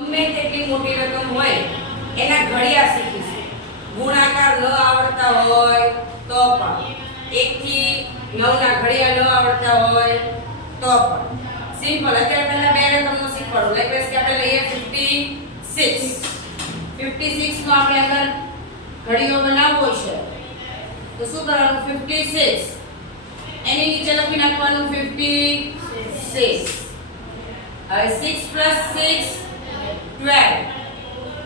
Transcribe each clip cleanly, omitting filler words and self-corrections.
ગમે તેટલી મોટી રકમ હોય એના ઘડિયા શીખીશું. ગુણાકાર ન આવડતા હોય તો પણ 1 થી 9 ના ઘડિયા ન આવડતા હોય તો પણ સિમ્પલ. અત્યારે પહેલા બે રકમનો શીખવાડું. લાઈક કે આપણે લઈએ 56. 56 નો આપણે આગળ ઘડિયો બનાવવો છે તો શું કરવાનું? 56 એની નીચે લખી નાખવાનું 56. હવે 6 + 6 12.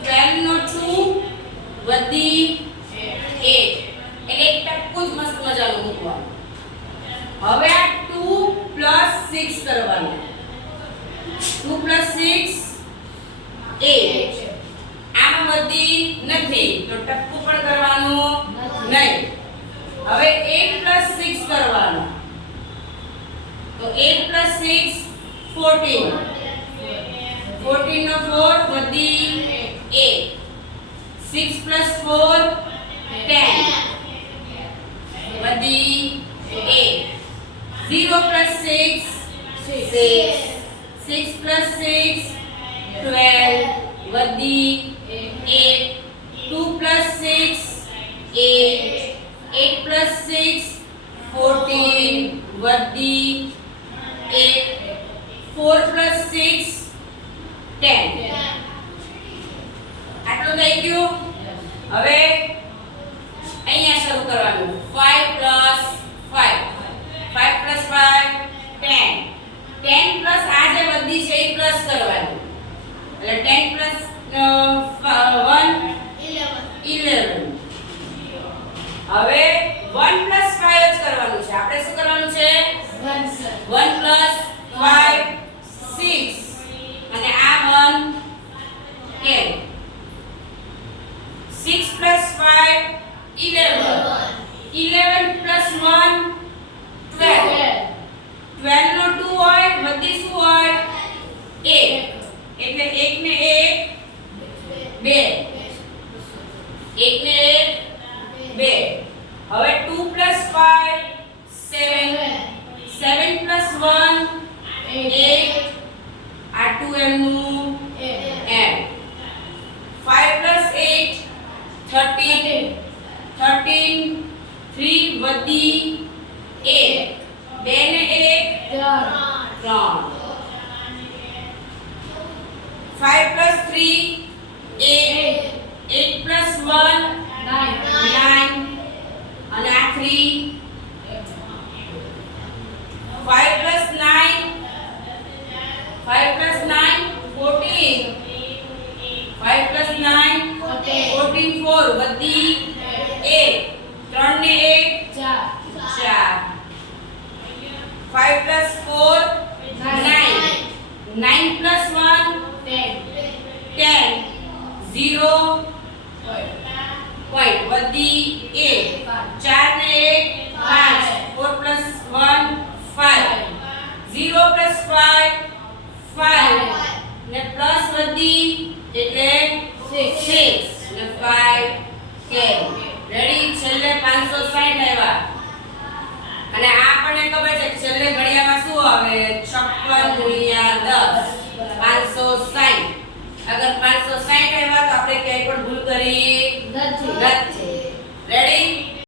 12 નો 2 વધી 8 એટલે એક ટપકું જ મસ્ત મજાનું મૂકવાનું. હવે આ 2 + 6 કરવાનું. 2 + 6 8. આમાં વધી નથી તો ટપકું પણ કરવાનું નહીં. હવે 8 + 6 કરવાનું તો 8 + 6 14. 14 નો 4 વધી 8. 6 + 4 10 વધી 8. 0 + 6 6. 6 + 6 12 વધી 8. 2 + 6 8. 8 + 6 14 વધી 8. 4 + 6 10. આટલું થઈ ગયું. હવે અહીંયા શરૂ કરવાનું. 5 + 5. 5 + 5 10. 10 પ્લસ આ જે વધી છે એ પ્લસ કરવાનું. એટલે 10 + 1 11. હવે 1 + 5 જ કરવાનું છે. આપણે શું કરવાનું છે? 1 + 5 6 અને આ 1 10. 6 + 5 11. 11 + 1 12. 12 નો 2 હોય વધી શું હોય? 1. એટલે 1 ને 1 2. 1 ને 1 2. હવે 2 + 5 7. 7 + 1 8. આ 2 એમનું એમ. 5 + 8 13. 13 3 વધી 1. 2 ને 1 3. 5 + 3 8. 8 + 1 9. અને આ 3. 5 + 9 5 + 9 14. 5 + 9 14 4 વધી 1. 3 ને 1 4. 5 + 4 9. 9 + 1 10. 0 point વધી 1. 4 ને 1 5. 4 + 1 5. 0 + 5 5 ને પ્લસ વધી એટલે 6 ને 5 10. રેડી? છેલ્લે 560 આવ્યા. અને આ આપણને ખબર છે છેલ્લે ઘડિયામાં શું આવે? 56 × 10 560. અગર 560 આવ્યા તો આપણે ક્યાંય પણ ભૂલ કરી નથી. રેડી?